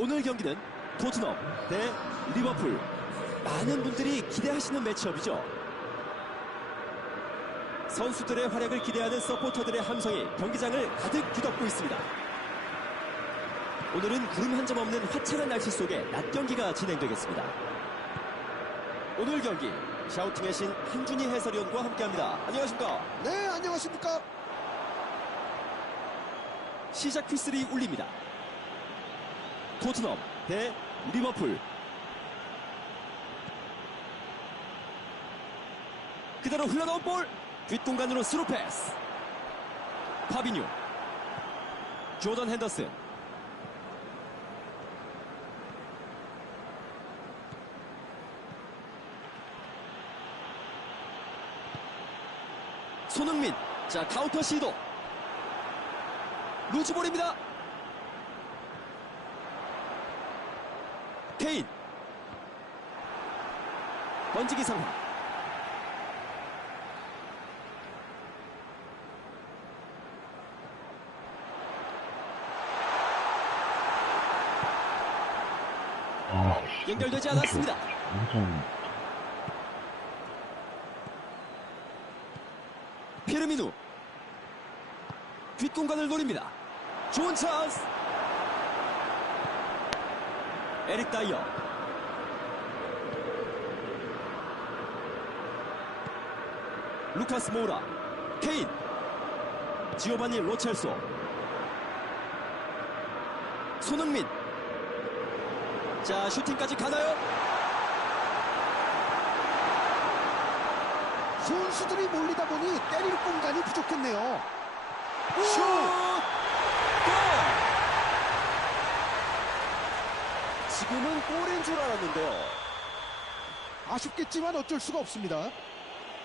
오늘 경기는 토트넘 대 리버풀. 많은 분들이 기대하시는 매치업이죠. 선수들의 활약을 기대하는 서포터들의 함성이 경기장을 가득 뒤덮고 있습니다. 오늘은 구름 한 점 없는 화창한 날씨 속에 낮 경기가 진행되겠습니다. 오늘 경기 샤우팅의 신 한준희 해설위원과 함께합니다. 안녕하십니까? 네, 안녕하십니까? 시작 휘슬이 울립니다. 토트넘 대 리버풀. 그대로 흘러나온 볼 뒷공간으로 스루 패스. 파비뉴. 조던 핸더슨. 손흥민. 자, 카운터 시도. 루즈볼입니다. 케인. 번지기 상황. 아, 연결되지 않았습니다. 피르미누. 뒷공간을 노립니다. 좋은 찬스. 에릭 다이어. 루카스 모우라. 케인. 지오바니 로첼소. 손흥민. 자, 슈팅까지 가나요? 선수들이 몰리다 보니 때릴 공간이 부족했네요. 슛! 골! 지금은 골인 줄 알았는데요. 아쉽겠지만 어쩔 수가 없습니다.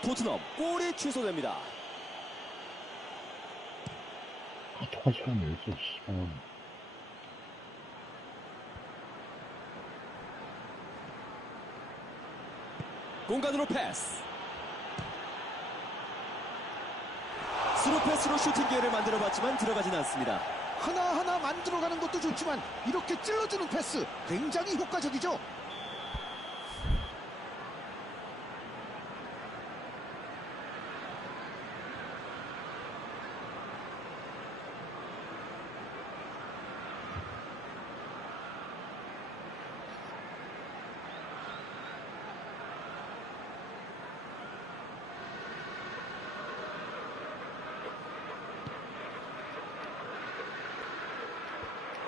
토트넘 골이 취소됩니다. 시간이 왜 있어, 씨발. 공간으로 패스. 스루 패스로 슈팅 기회를 만들어봤지만 들어가진 않습니다. 하나하나 만들어가는 것도 좋지만 이렇게 찔러주는 패스 굉장히 효과적이죠.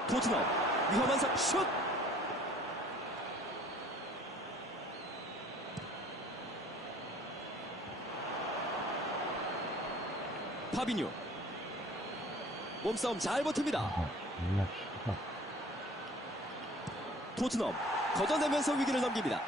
토트넘 사 슛! 파비뉴 몸싸움 잘 버팁니다. 씨발. 토트넘 걷어내면서 위기를 넘깁니다.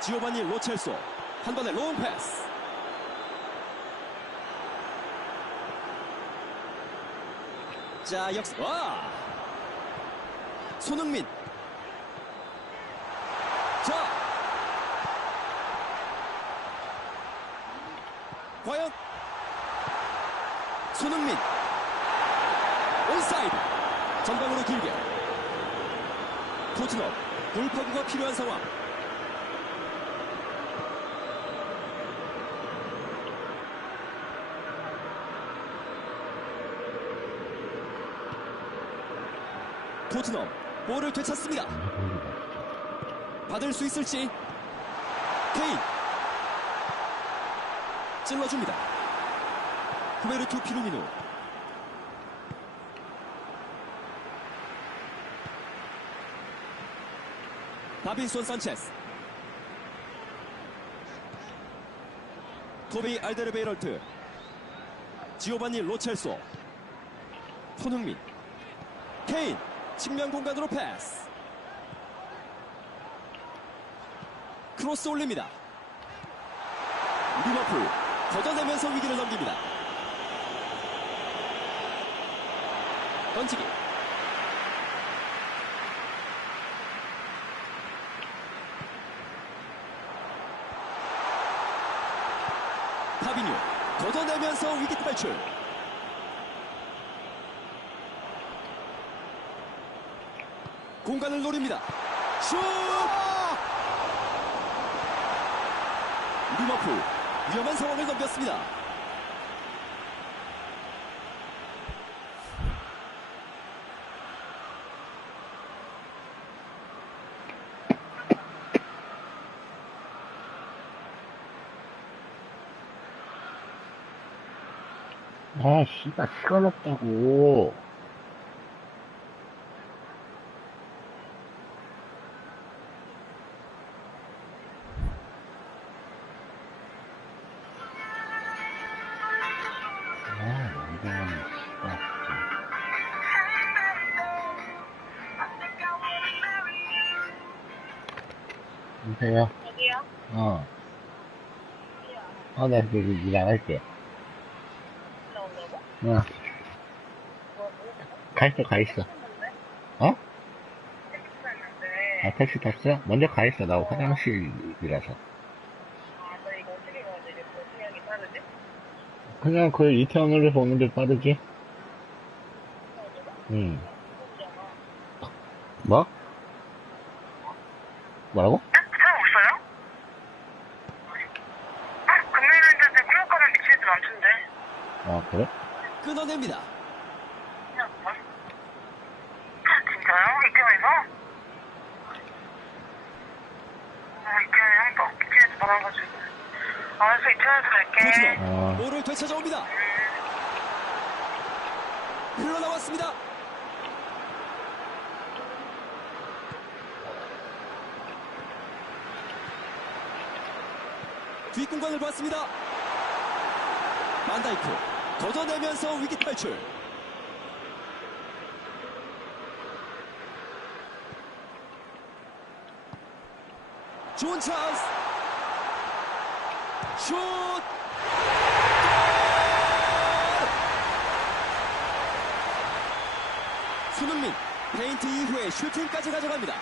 지오바니 로첼소 한 번에 롱 패스 자 역습 와! 손흥민. 자! 과연? 손흥민. 온사이드. 전방으로 길게. 토트넘 돌파구가 필요한 상황 토트넘 볼을 되찾습니다. 받을 수 있을지. 케인. 찔러줍니다. 후베르투 피루미노 다빈손 산체스. 토비 알데르베이럴트. 지오바니 로첼소. 손흥민. 케인 측면 공간으로 패스. 크로스 올립니다. 리버풀 걷어내면서 위기를 넘깁니다. 던지기. 파비뉴 걷어내면서 위기 탈출. 공간을 노립니다. 슛! 아! 리버풀 위험한 상황을 넘겼습니다. 아, 씨발, 시간 없다고. 어, 나 여기 일안 할게. 나온다고? 어, 가 있어, 가 있어. 어? 했는데. 아, 택시 탔어? 먼저 가 있어. 나 화장실이라서. 아? 그냥 그 이태원으로 오는 게 빠르지? 응. 뭐? 뭐라고? 사람 없어요? 아, 금요일인데 클럽가면 미친 애들 많던데. 아, 그래? 끊어냅니다. 그냥 뭐? 아, 진짜요? 이태원에서? 아, 이태원에 한번 미친 애들 많아가지고. 알았어, 갈게. 볼을 되찾아옵니다. 흘러나왔습니다. 뒷공간을 봤습니다. 만다이크 걷어내면서 위기 탈출. 좋은 찬스. 슛! 손흥민 페인트 이후에 슈팅까지 가져갑니다.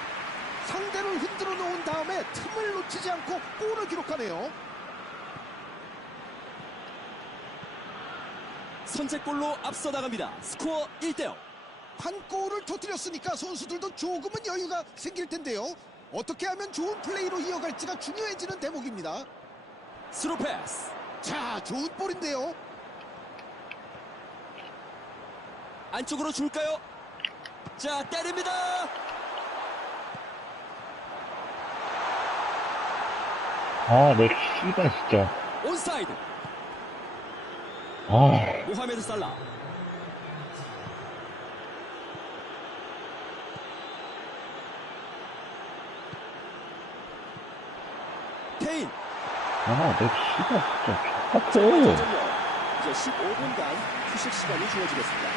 상대를 흔들어 놓은 다음에 틈을 놓치지 않고 골을 기록하네요. 선제골로 앞서 나갑니다. 스코어 1대0. 한 골을 터뜨렸으니까 선수들도 조금은 여유가 생길 텐데요. 어떻게 하면 좋은 플레이로 이어갈지가 중요해지는 대목입니다. 스루 패스. 자, 좋은 볼인데요. 안쪽으로 줄까요? 자, 때립니다. 아, 내 씨발, 진짜. 온사이드. 아, 모하메드 살라. 케인. 아, 내 씨발, 진짜. 똑같아. 이제 15분간 휴식 시간이 주어지겠습니다.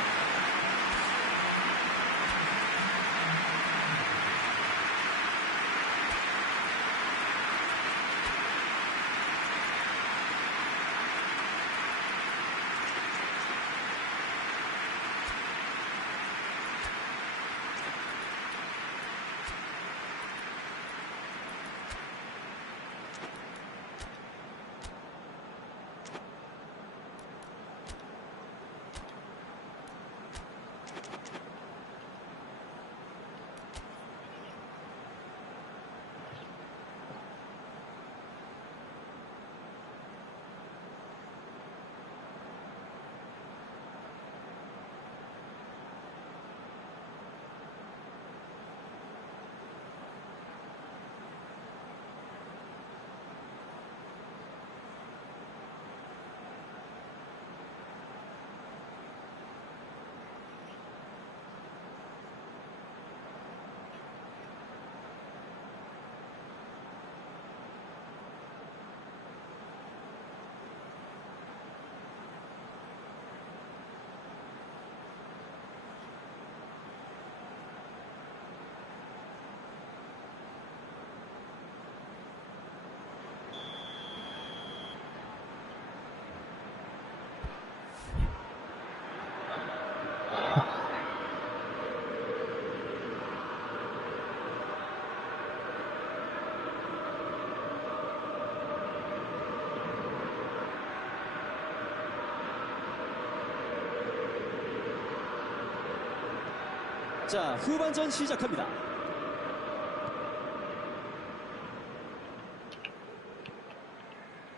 자, 후반전 시작합니다.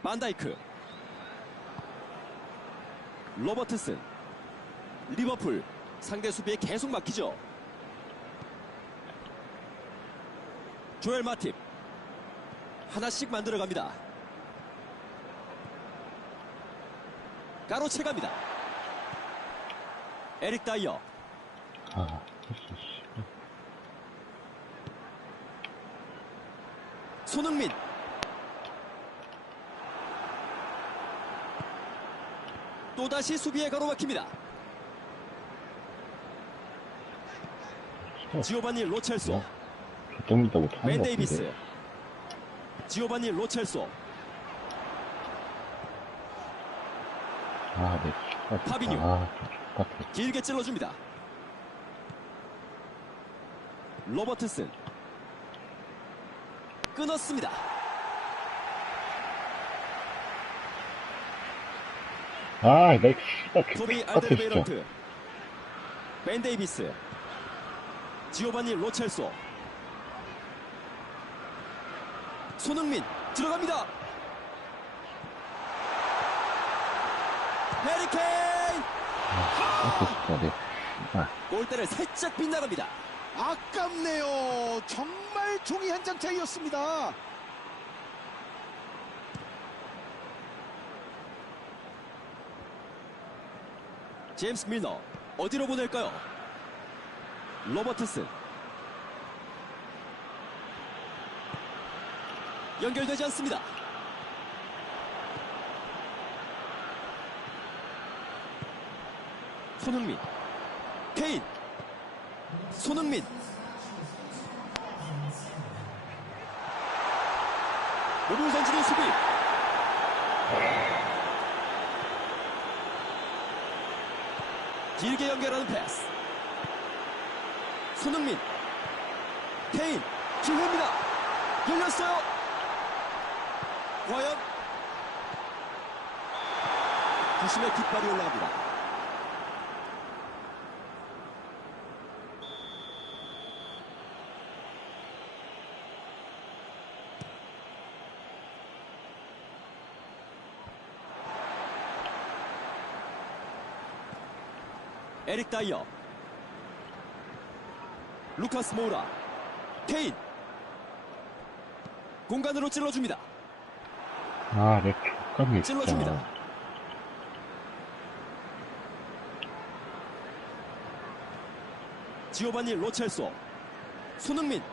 반다이크. 로버트슨. 리버풀. 상대 수비에 계속 막히죠. 조엘 마팁. 하나씩 만들어갑니다. 가로채 갑니다. 에릭 다이어. 아. 손흥민. 또다시 수비에 가로막힙니다. 지오바니 로첼소. 좀 이따 못하는 맨거 데이비스. 지오바니 로첼소. 아, 네. 아, 파비뉴. 아. 길게 찔러줍니다. 로버트슨. 끊었습니다. 아, 나 이거 씨발 토비 똑같아, 진짜. 알데르베이런트. 벤 데이비스. 지오바니 로첼소. 손흥민 들어갑니다. 해리케인 똑같아, 진짜. 네. 아, 골대를 살짝 빗나갑니다. 아깝네요. 정말 종이 한 장 차이였습니다. 제임스 밀러 어디로 보낼까요? 로버트슨 연결되지 않습니다. 손흥민 케인 손흥민 몸을 던지는 수비 길게 연결하는 패스. 손흥민. 케인. 기회입니다. 열렸어요. 과연. 부심의 깃발이 올라갑니다. 에릭 다이어. 루카스 모우라. 케인. 공간으로 찔러줍니다. 아, 내 족같네, 찔러줍니다. 진짜. 지오바니 로첼소. 손흥민.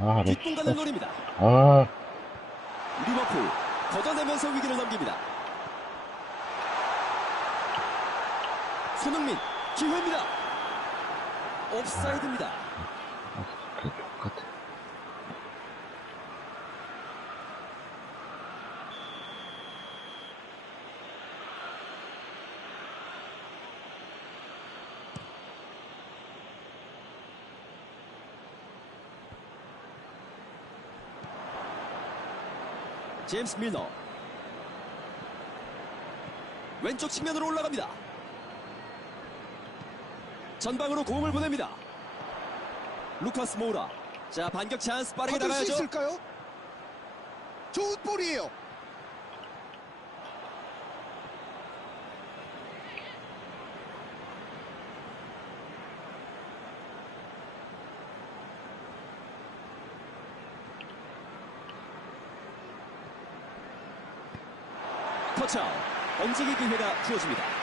아, 내 뒷공간을. 노립니다. 아, 리버풀. 걷어내면서 위기를 넘깁니다. 손흥민. 기회입니다. 옵사이드입니다. 그래, 똑같아. 제임스 밀러. 왼쪽 측면으로 올라갑니다. 전방으로 공을 보냅니다. 루카스 모우라. 자, 반격 찬스 빠르게 받을 수 나가야죠. 있을까요? 좋은 볼이에요. 터치아웃. 던지기 기회가 주어집니다.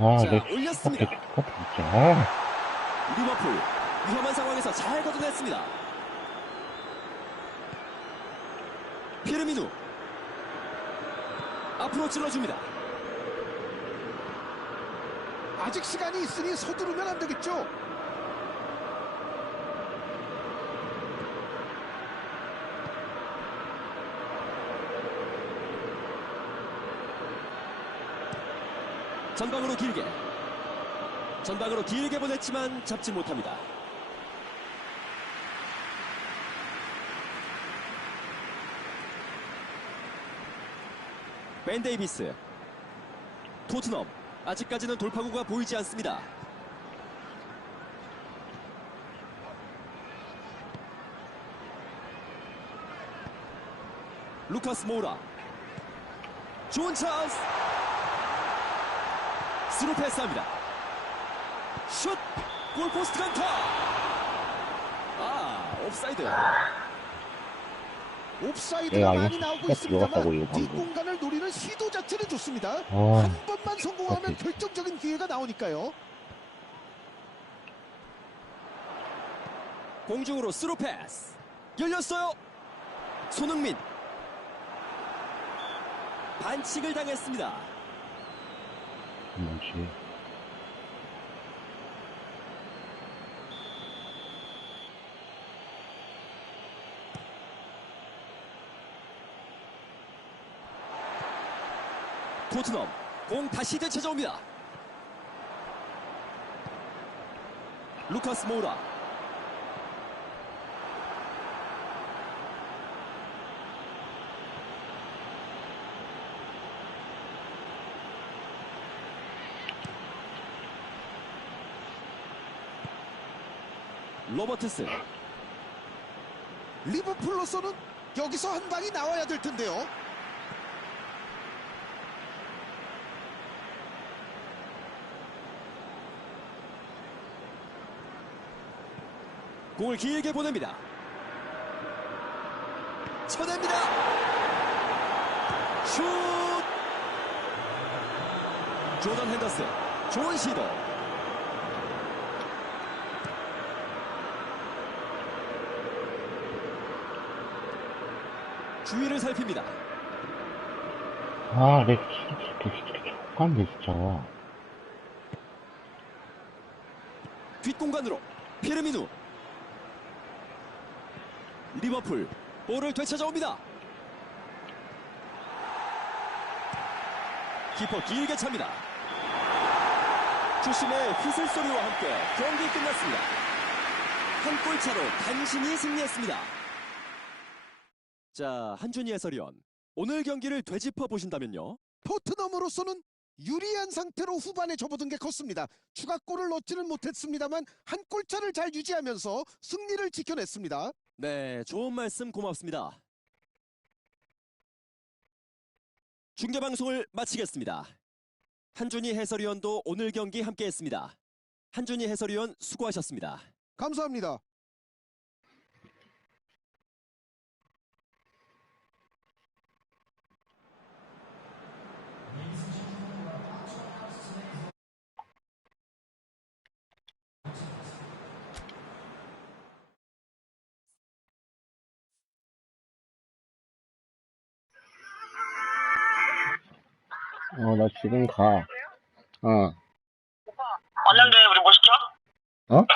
아, 자, 내 올렸습니다. 진짜. 아, 리버풀 위험한 상황에서 잘 걷어냈습니다. 피르미누 앞으로 찔러줍니다. 아직 시간이 있으니 서두르면 안 되겠죠. 전방으로 길게. 전방으로 길게 보냈지만 잡지 못합니다. 벤 데이비스. 토트넘. 아직까지는 돌파구가 보이지 않습니다. 루카스 모우라. 좋은 찬스! 스루 패스합니다. 슛! 골포스트 강타! 아, 옵사이드. 옵사이드가 내가 많이 나오고 있습니다만. 뒷공간을 노리는 시도 자체는 좋습니다. 아. 한 번만 성공하면 오케이. 결정적인 기회가 나오니까요. 공중으로 스루 패스. 열렸어요. 손흥민. 반칙을 당했습니다. 뭐지? 토트넘 공 다시 되찾아옵니다. 루카스 모우라 로버트스 리버풀로서는 여기서 한 방이 나와야 될 텐데요. 공을 길게 보냅니다. 쳐냅니다. 슛! 조던 핸더슨 좋은 시도. 주위를 살핍니다. 아, 내 진짜 족간데 진짜. 뒷공간으로 피르미누 리버풀 볼을 되찾아옵니다. 키퍼 길게 찹니다. 주심의 휘슬 소리와 함께 경기 끝났습니다. 한 골 차로 간신히 승리했습니다 자 한준희 해설위원 오늘 경기를 되짚어 보신다면요 토트넘으로서는 유리한 상태로 후반에 접어든 게 컸습니다. 추가골을 넣지는 못했습니다만 한 골차를 잘 유지하면서 승리를 지켜냈습니다. 네, 좋은 말씀 고맙습니다. 중계 방송을 마치겠습니다. 한준희 해설위원도 오늘 경기 함께했습니다. 한준희 해설위원 수고하셨습니다. 감사합니다. 어, 나 지금 가. 어. 왔는데 우리 뭐 시켜? 어?